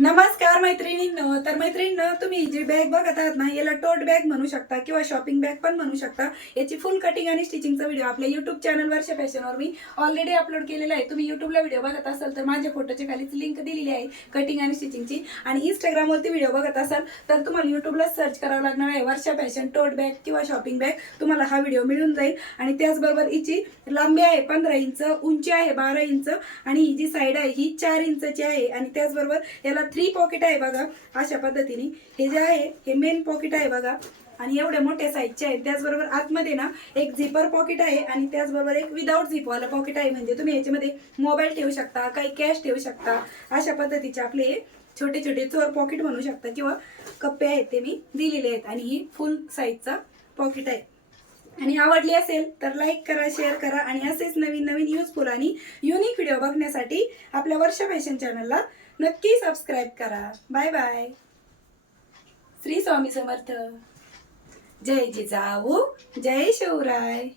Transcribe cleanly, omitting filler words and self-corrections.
नमस्कार मैत्रिणींनो. तर मैत्रिणींनो, तुम्ही जी बॅग बघत आहात ना, याला टोट बॅग म्हणू शकता किंवा शॉपिंग बॅग पण म्हणू शकता. याची फुल कटिंग आणि स्टिचिंगचा व्हिडिओ आपल्या युट्यूब चॅनल वर्षा फॅशनवर मी ऑलरेडी अपलोड केलेला आहे. तुम्ही युट्यूबला व्हिडिओ बघत असाल तर माझ्या फोटोच्या खालीच लिंक दिलेली आहे कटिंग आणि स्टिचिंगची. आणि इंस्टाग्रामवरती व्हिडिओ बघत असाल तर तुम्हाला युट्यूबला सर्च करावं लागणार आहे वर्षा फॅशन टोट बॅग किंवा शॉपिंग बॅग. तुम्हाला हा व्हिडिओ मिळून जाईल. आणि त्याचबरोबर हिची लांबी आहे 15 इंच, उंची आहे 12 इंच आणि ही जी साईड आहे ही 4 इंचची आहे. आणि त्याचबरोबर याला 3 पॉकेट आहे बघा. अशा पद्धतीने हे जे आहे हे मेन पॉकेट आहे बघा आणि एवढ्या मोठ्या साईजचे आहे. त्याचबरोबर आतमध्ये ना एक झिपर पॉकेट आहे आणि त्याचबरोबर एक विदाउट झिपवाला पॉकेट आहे. म्हणजे तुम्ही याच्यामध्ये मोबाईल ठेवू शकता, काही कॅश ठेवू शकता. अशा पद्धतीचे आपले हे छोटे छोटे चोर पॉकेट म्हणू शकता किंवा कप्पे आहेत ते मी दिलेले आहेत. आणि ही फुल साईजचा पॉकेट आहे. आणि आवडली असेल तर लाईक करा, शेअर करा आणि असेच नवीन नवीन युजफुल आणि युनिक व्हिडिओ बघण्यासाठी आपल्या वर्षा फॅशन चॅनलला नक्की सबस्क्राईब करा. Bye bye. श्री स्वामी समर्थ. जय जिजाऊ, जय शिवराय.